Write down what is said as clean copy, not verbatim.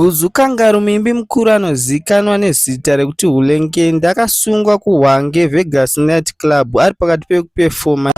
Guzukanga mimbi mukuru anozivikanwa nezita rekuti Hulengende akasungwa kuHwange Vegas Night Club ari pakati pekupefoma.